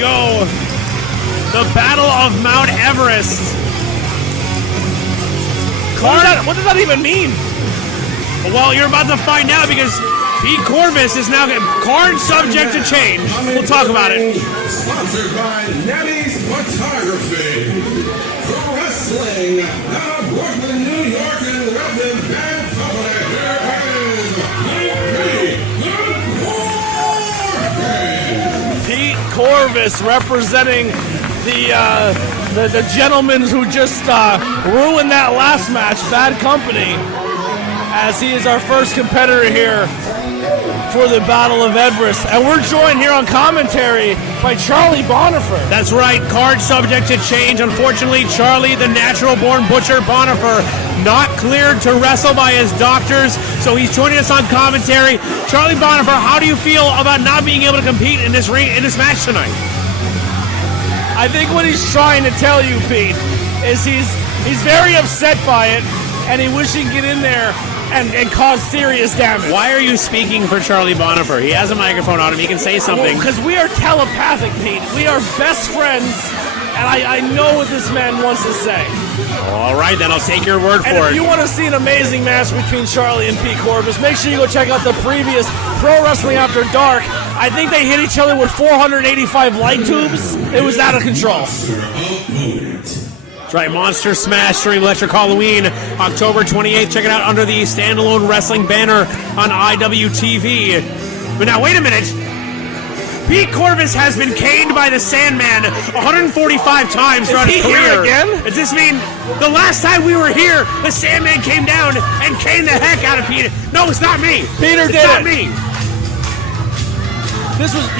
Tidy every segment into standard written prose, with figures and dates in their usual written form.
go. The Battle of Mount Everest. What does that even mean? Well, you're about to find out because Pete Corvus is now card subject to change. We'll talk about it. Sponsored by Nettie's Photography. Pro Wrestling out of Brooklyn, New York, and Redmond and Company. Pete Corvus representing the gentlemen who just ruined that last match, Bad Company, as he is our first competitor here for the Battle of Everest. And we're joined here on commentary by Charlie Bonifer. That's right, card subject to change. Unfortunately, Charlie, the natural-born butcher Bonifer, not cleared to wrestle by his doctors, so he's joining us on commentary. Charlie Bonifer, how do you feel about not being able to compete in this match tonight? I think what he's trying to tell you, Pete, is he's very upset by it, and he wishes he could get in there and cause serious damage. Why are you speaking for Charlie Bonifer? He has a microphone on him. He can say something. Because we are telepathic, Pete. We are best friends, and I know what this man wants to say. All right, then I'll take your word for it. And if you want to see an amazing match between Charlie and Pete Corvus, make sure you go check out the previous Pro Wrestling After Dark. I think they hit each other with 485 light tubes. It was out of control. That's right, Monster Smash during Electric Halloween, October 28th. Check it out under the Standalone Wrestling banner on IWTV. But now, wait a minute. Pete Corvus has been caned by the Sandman 145 times throughout his career. Here again? Does this mean the last time we were here, the Sandman came down and caned the heck out of Peter? No, it's not me. Peter did it. It's not it. me.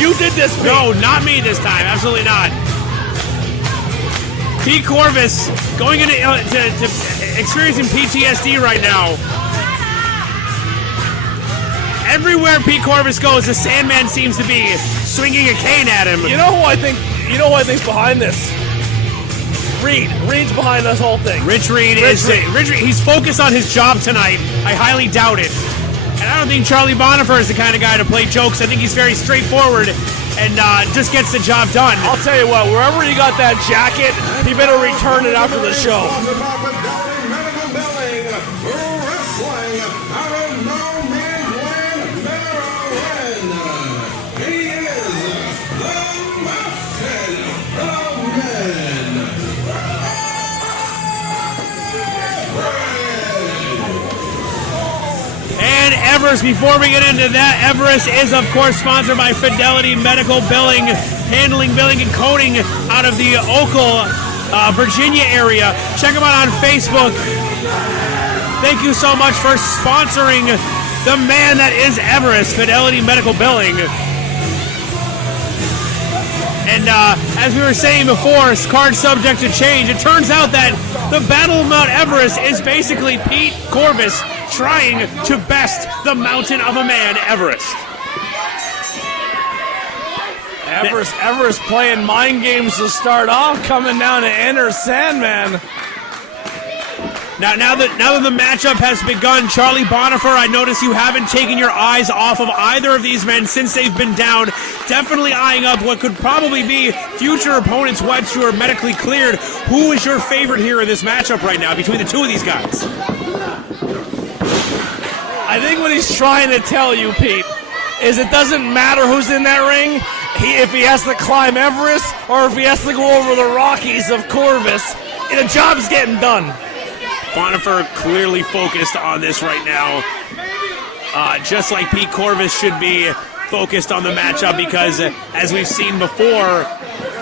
You did this, Pete. No, not me this time. Absolutely not. Pete Corvus going into to experiencing PTSD right now. Everywhere Pete Corvus goes, the Sandman seems to be swinging a cane at him. You know who I think's behind this? Reed. Reed's behind this whole thing. Rich Reed. He's focused on his job tonight. I highly doubt it. And I don't think Charlie Bonifer is the kind of guy to play jokes. I think he's very straightforward and just gets the job done. I'll tell you what, wherever you got that jacket, you better return it after the show. And Everest, before we get into that, Everest is, of course, sponsored by Fidelity Medical Billing, handling billing and coding out of the Oakville, Virginia area. Check them out on Facebook. Thank you so much for sponsoring the man that is Everest, Fidelity Medical Billing. And as we were saying before, card subject to change. It turns out that the Battle of Mount Everest is basically Pete Corvus trying to best the mountain of a man, Everest. Everest playing mind games to start off, coming down to enter Sandman. Now that the matchup has begun, Charlie Bonifer, I notice you haven't taken your eyes off of either of these men since they've been down. Definitely eyeing up what could probably be future opponents once you are medically cleared. Who is your favorite here in this matchup right now between the two of these guys? I think what he's trying to tell you, Pete, is it doesn't matter who's in that ring. If he has to climb Everest or if he has to go over the Rockies of Corvus, the job's getting done. Bonifer clearly focused on this right now. Just like Pete Corvus should be focused on the matchup because, as we've seen before,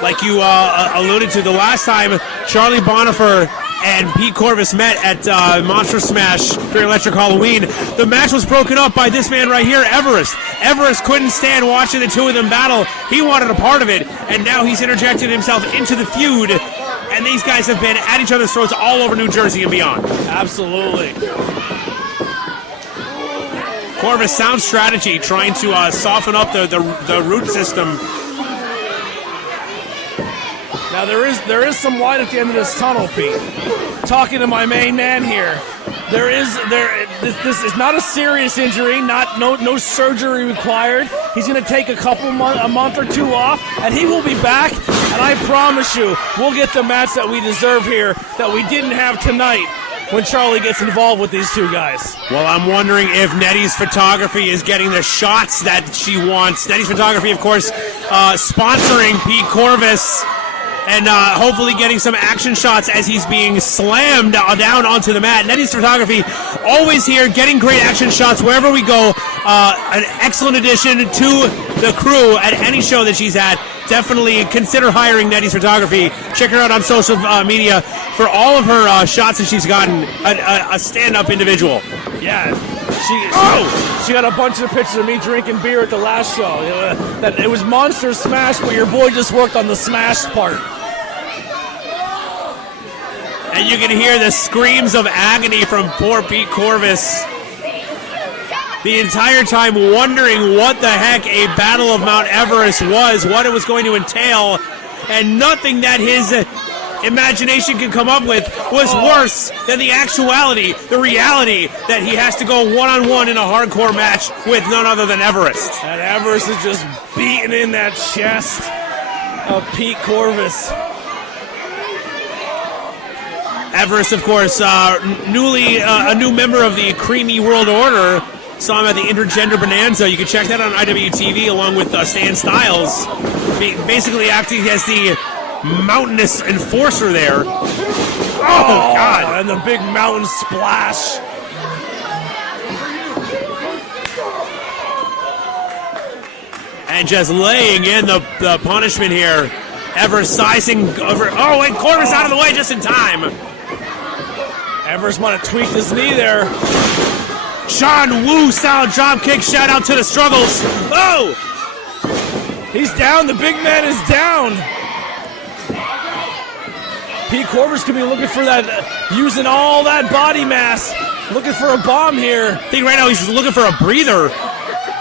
like you alluded to the last time, Charlie Bonifer and Pete Corvus met at Monster Smash during Electric Halloween. The match was broken up by this man right here, Everest. Everest couldn't stand watching the two of them battle. He wanted a part of it, and now he's interjected himself into the feud, and these guys have been at each other's throats all over New Jersey and beyond. Absolutely. Corvus, sound strategy, trying to soften up the root system. Now there is some light at the end of this tunnel, Pete. Talking to my main man here. This is not a serious injury, no surgery required. He's going to take a month or two off, and he will be back. And I promise you, we'll get the match that we deserve here that we didn't have tonight when Charlie gets involved with these two guys. Well, I'm wondering if Nettie's Photography is getting the shots that she wants. Nettie's Photography, of course, sponsoring Pete Corvus, and hopefully getting some action shots as he's being slammed down onto the mat. Nettie's Photography, always here, getting great action shots wherever we go. An excellent addition to the crew at any show that she's at. Definitely consider hiring Nettie's Photography. Check her out on social media for all of her shots that she's gotten. A stand-up individual. Yeah. She got a bunch of pictures of me drinking beer at the last show. That it was Monster Smash, but your boy just worked on the Smash part. And you can hear the screams of agony from poor Pete Corvus. The entire time wondering what the heck a Battle of Mount Everest was, what it was going to entail, and nothing that his imagination could come up with was worse than the actuality, the reality that he has to go one-on-one in a hardcore match with none other than Everest. And Everest is just beating in that chest of Pete Corvus. Everest, of course, a new member of the Creamy World Order. Saw him at the Intergender Bonanza. You can check that on IWTV along with Stan Styles. Basically acting as the mountainous enforcer there. Oh, God. And the big mountain splash. And just laying in the punishment here. Everest sizing over. Oh, and Corvus out of the way just in time. Everest might have tweaked his knee there. John Woo style drop kick. Shout out to the struggles. Oh! He's down. The big man is down. Pete Corvus could be looking for that, using all that body mass, looking for a bomb here. I think right now he's looking for a breather,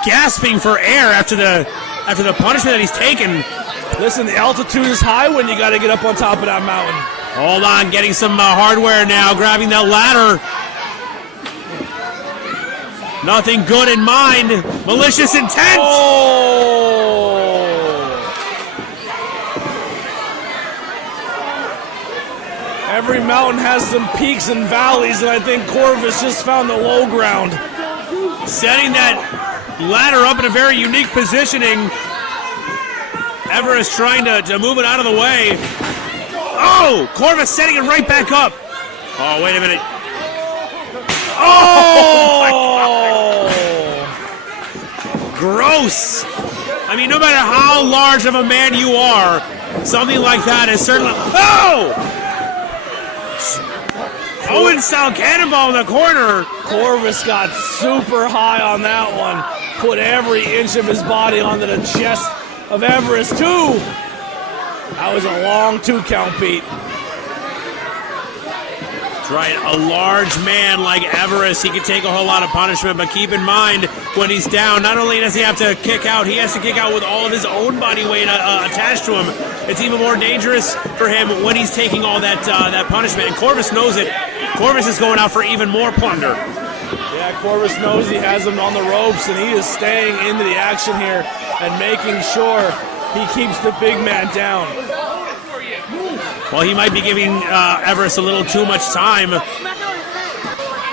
gasping for air after the punishment that he's taken. Listen, the altitude is high when you got to get up on top of that mountain. Hold on, getting some hardware now, grabbing that ladder. Nothing good in mind. Malicious intent. Oh! Every mountain has some peaks and valleys, and I think Corvus just found the low ground. Setting that ladder up in a very unique positioning. Everest trying to move it out of the way. Oh! Corvus setting it right back up. Oh, wait a minute. Oh! Gross. I mean, no matter how large of a man you are, something like that is certainly... Oh! Owen style cannonball in the corner. Corvus got super high on that one. Put every inch of his body onto the chest of Everest, too. That was a long 2 count, Pete. That's right. A large man like Everest, he can take a whole lot of punishment, but keep in mind, when he's down, not only does he have to kick out, he has to kick out with all of his own body weight attached to him. It's even more dangerous for him when he's taking all that punishment, and Corvus knows it. Corvus is going out for even more plunder. Yeah, Corvus knows he has him on the ropes, and he is staying into the action here and making sure he keeps the big man down. Well, he might be giving Everest a little too much time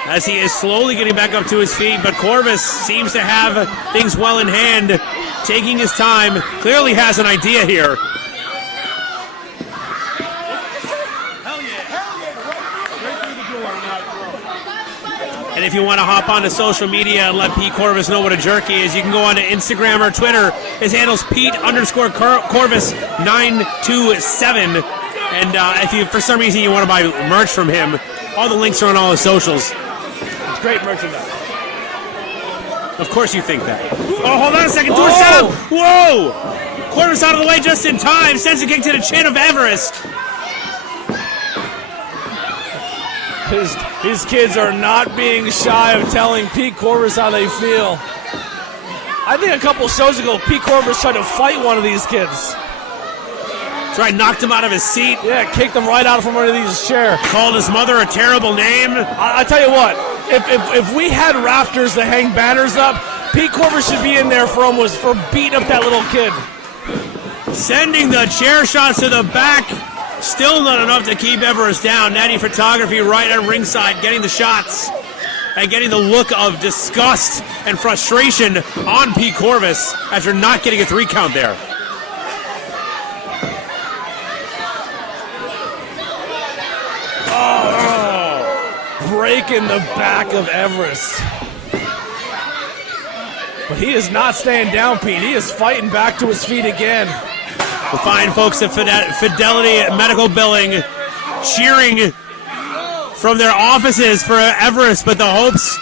as he is slowly getting back up to his feet, but Corvus seems to have things well in hand, taking his time, clearly has an idea here. And if you want to hop onto social media and let Pete Corvus know what a jerky is, you can go onto Instagram or Twitter. His handle's Pete_Corvus927. And if you, for some reason, you want to buy merch from him, all the links are on all his socials. It's great merchandise. Of course you think that. Oh, hold on a second. Door setup. Whoa! Corvus out of the way just in time. Sends a kick to the chin of Everest. His kids are not being shy of telling Pete Corvus how they feel. I think a couple shows ago, Pete Corvus tried to fight one of these kids. That's right, knocked him out of his seat. Yeah, kicked him right out from underneath his chair. Called his mother a terrible name. I tell you what, if we had rafters to hang banners up, Pete Corvus should be in there for beating up that little kid. Sending the chair shots to the back. Still not enough to keep Everest down. Natty Photography right at ringside, getting the shots and getting the look of disgust and frustration on Pete Corvus after not getting a 3 count there. Breaking the back of Everest. But he is not staying down, Pete. He is fighting back to his feet again. The fine folks at Fidelity Medical Billing cheering from their offices for Everest, but the hopes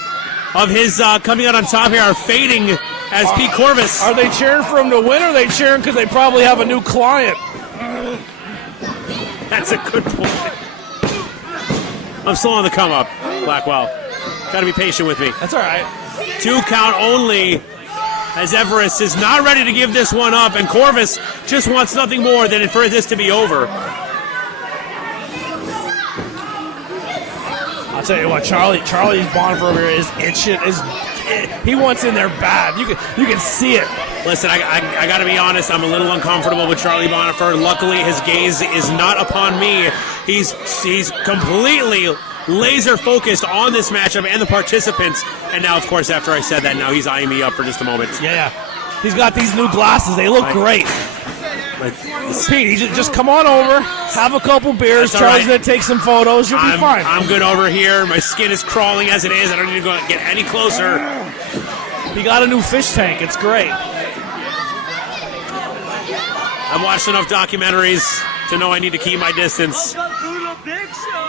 of his coming out on top here are fading as Pete Corvus. Are they cheering for him to win, or are they cheering because they probably have a new client? That's a good point. I'm still on the come up, Blackwell. Gotta be patient with me. That's all right. 2 count only, as Everest is not ready to give this one up, and Corvus just wants nothing more than for this to be over. I'll tell you what, Charlie Bonfer over here is itching. He wants in there bad. You can see it. Listen, I got to be honest. I'm a little uncomfortable with Charlie Bonfer. Luckily, his gaze is not upon me. He's completely laser focused on this matchup and the participants. And now, of course, after I said that, now he's eyeing me up for just a moment. Yeah. He's got these new glasses. They look great. Pete, just come on over, have a couple beers. Charlie's going to take some photos. You'll be fine. I'm good over here. My skin is crawling as it is. I don't need to go get any closer. He got a new fish tank. It's great. I've watched enough documentaries to know I need to keep my distance.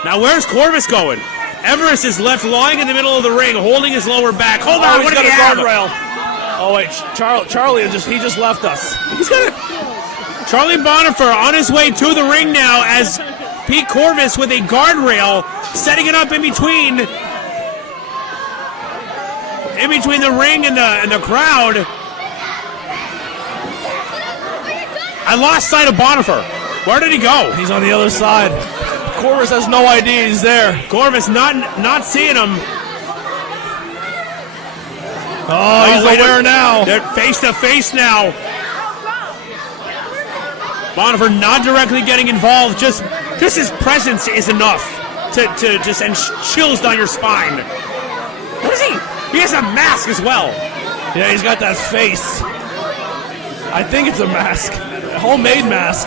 Now, where's Corvus going? Everest is left lying in the middle of the ring, holding his lower back. Hold on, he's got a guardrail. Oh wait, Charlie just left us. He's got a Charlie Bonfer on his way to the ring now as Pete Corvus with a guardrail, setting it up in between the ring and the crowd. I lost sight of Bonfer. Where did he go? He's on the other side. Corvus has no idea he's there. Corvus not seeing him. Oh, he's aware now. They're face to face now. Bonfer not directly getting involved. Just his presence is enough to just send chills down your spine. What is he? He has a mask as well. Yeah, he's got that face. I think it's a mask. A homemade mask.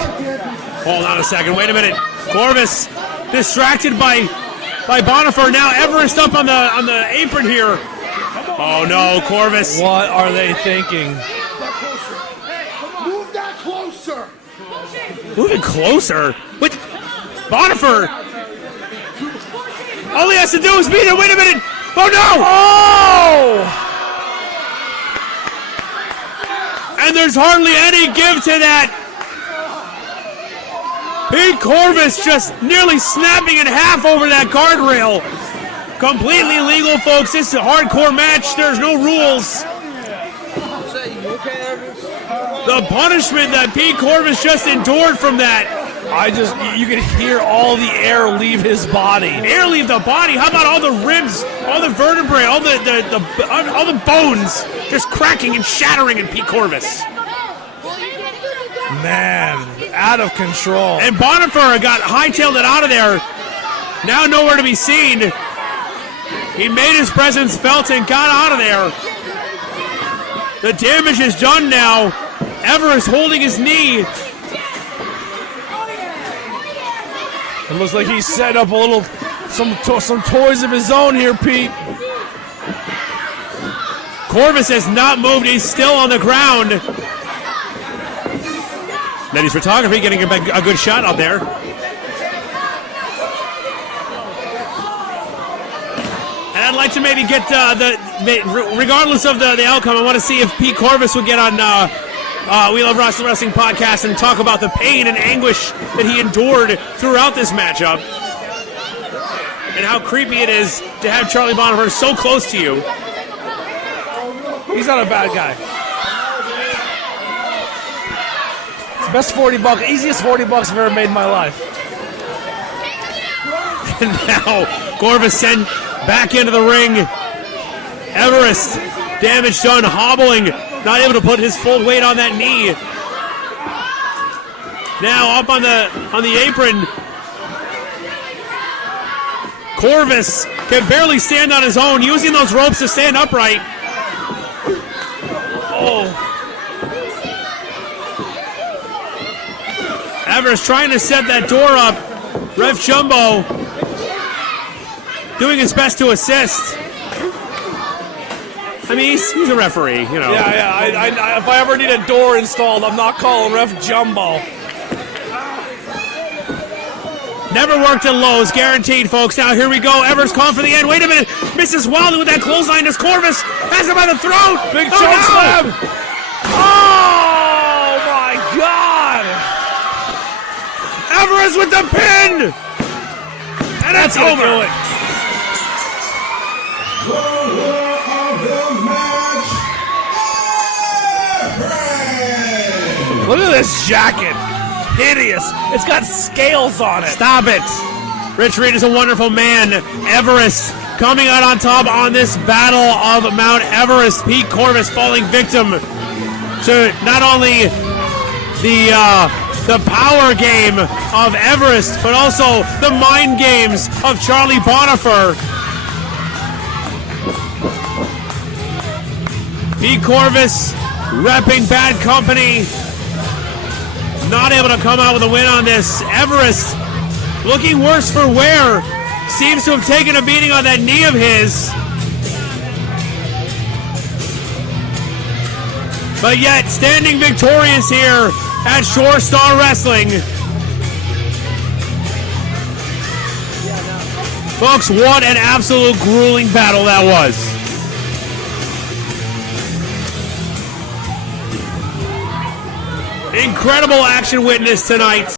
Hold on a second. Wait a minute. Corvus distracted by Bonfer. Now Everest up on the apron here. Oh no, Corvus. What are they thinking? Move that closer. Moving closer? What? Bonfer! All he has to do is be there. Wait a minute! Oh no! Oh! And there's hardly any give to that. Pete Corvus just nearly snapping in half over that guardrail. Completely legal, folks. This is a hardcore match. There's no rules. The punishment that Pete Corvus just endured from that. You can hear all the air leave his body. Air leave the body? How about all the ribs, all the vertebrae, all the bones just cracking and shattering in Pete Corvus? Man, out of control. And Bonfer got hightailed it out of there. Now nowhere to be seen. He made his presence felt and got out of there. The damage is done now. Everest holding his knee. It looks like he's set up some toys of his own here, Pete. Corvus has not moved. He's still on the ground. Netty's Photography getting a good shot out there. And I'd like to maybe get regardless of the outcome, I want to see if Pete Corvus would get on We Love Wrestling podcast and talk about the pain and anguish that he endured throughout this matchup and how creepy it is to have Charlie Bonfer so close to you. He's not a bad guy. Best $40, easiest $40 I've ever made in my life. And now Corvus sent back into the ring. Everest, damage done, hobbling, not able to put his full weight on that knee. Now up on the apron. Corvus can barely stand on his own, using those ropes to stand upright. Oh. Everest trying to set that door up. Ref Jumbo doing his best to assist. I mean, he's a referee, you know. Yeah. If I ever need a door installed, I'm not calling Ref Jumbo. Never worked at Lowe's, guaranteed, folks. Now here we go. Everest calling for the end. Wait a minute. Misses wildly with that clothesline as Corvus has him by the throat. Big choke slam. Oh, my God. Everest with the pin. And that's over. Do it. The winner of the match, Everest. Look at this jacket. Hideous. It's got scales on it. Stop it. Rich Reed is a wonderful man. Everest coming out on top on this battle of Mount Everest. Pete Corvus falling victim to not only the power game of Everest, but also the mind games of Charlie Bonifer. Pete Corvus repping Bad Company. Not able to come out with a win on this. Everest looking worse for wear. Seems to have taken a beating on that knee of his. But yet standing victorious here at Shore Star Wrestling. Folks, what an absolute grueling battle that was. Incredible action witnessed tonight.